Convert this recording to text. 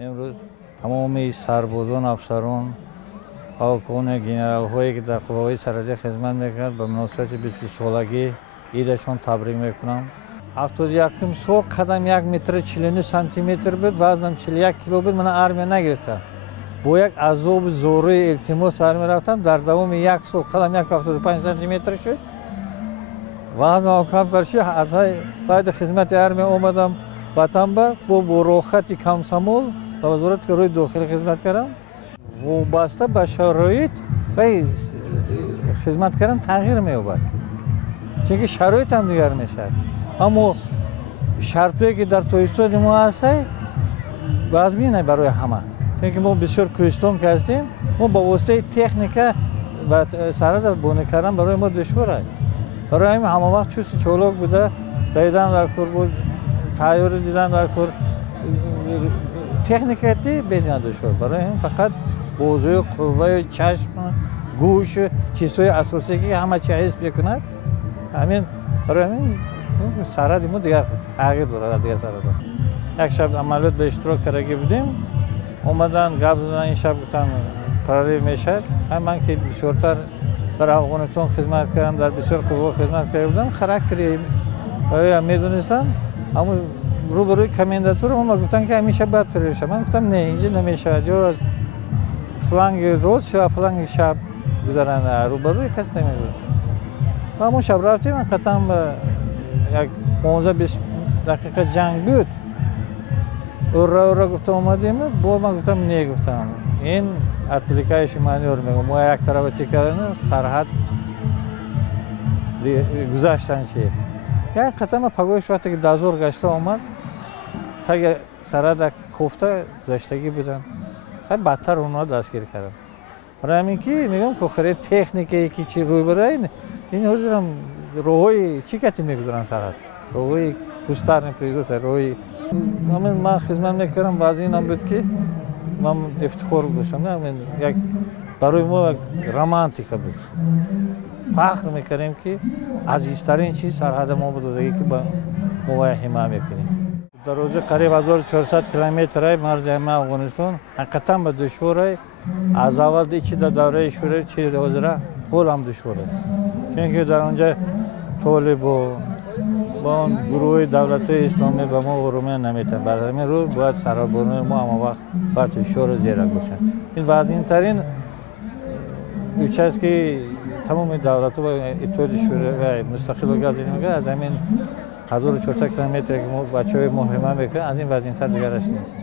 امروز تمامی سربازان، افسران، فالکون، گنرال هایی که در قوای سرحدی خدمت میکنند به مناسبت 22 سالگی عیدشان تبریک میکنم. 71 سال قدم 1 متر 49 سانتی متر بود، وزنم 41 کیلو بود. من ارمی نگرفتم. با یک عذاب زوری التماس ارمی رفتم. در دوام 1 سال قدم 1.75 سانتی متر شد. وزنم کمتر شد. از بعد خدمت ارمی آمدم وطن با روخت کمسمول در وزارت کارهای داخلی خدمت کردم. وابسته به شرایط و خدمت کردن تغییر می‌یابد. چون که شرایط هم دیگر میشه. اما شرطی که در تویستان ما هست لازمی نه برای همه. چون که ما بسیار کوهستان که هستیم، ما با واسطه تکنیک و سرحد بونه کردن برای ما دشوار است. برای همین همه وقت چوست چالاک بوده، دیدن در کار بود، تیار دیدن در کار، تکنیکاتی بدون دشوار. برای همین فقط بازوی قوه چشم، گوش، چیزهای اساسی که همه چی حس میکند. همین برای همین سرحد ما دیگر تغییر دارد. دیگر سرحد یک شب عملیات به اشتراک کرده بودیم، اومدن گپ زدن. این شب گفتن پراری میشه. من که بسیارتر در افغانستان خدمت کردم، در بسیار قوا خدمت کرده بودم، خاراکتری میدونستم. اما روبروی کمانداتور ما گفتن که همیشه باید پراری شه. من گفتم نه، اینجا نمیشه. یا از فلانگ روز یا فلانگ شب گذرن روبروی کس نمیگه. و ما شب رفتیم. من قطعا یک 15-20 دقیقه جنگ بود. اورا گفتم اومدیم. با من گفتم نه، گفتم این اپلیکیشن مانیور میگم ما یک طرف چی کردن سرحد گذاشتن چی. یک قطعا پگوش وقتی که دازور گشته اومد تا سرحد کوفته گذاشتگی بودن. خیلی بدتر اونها دستگیر کردن. برای همین که میگم که خیلی تکنیکی که چی روی برای این حضورم روی چی کتی میگذارن سرحد. روی گستر نپریزوت روی من خدمت میکردم. بعضی این هم بود که من افتخار داشتم. یک برای ما رمانتیک بود. فخر میکردیم که عزیزترین چیز سرحد ما بوده که با ما حمایت میکنیم. در روز قریب 1400 کیلومتر مرز ما افغانستان حقیقتا به دشواره. از اول چی در دوره شوره چی وزرا کل هم دشواره. چون که در اونجا طالب با اون گروه دولت اسلامی به ما ارومیه نمیتن. برای همین رو باید سربازان ما هم وقت باید شور زیرک باشن. این وزنین ترین اوچه است که تمام دولت ها با اتحاد شوره و مستقل گردید میگه. از همین 1400 کیلومتر که بچه های مهمه میکنه از این وزنین تر دیگرش نیست.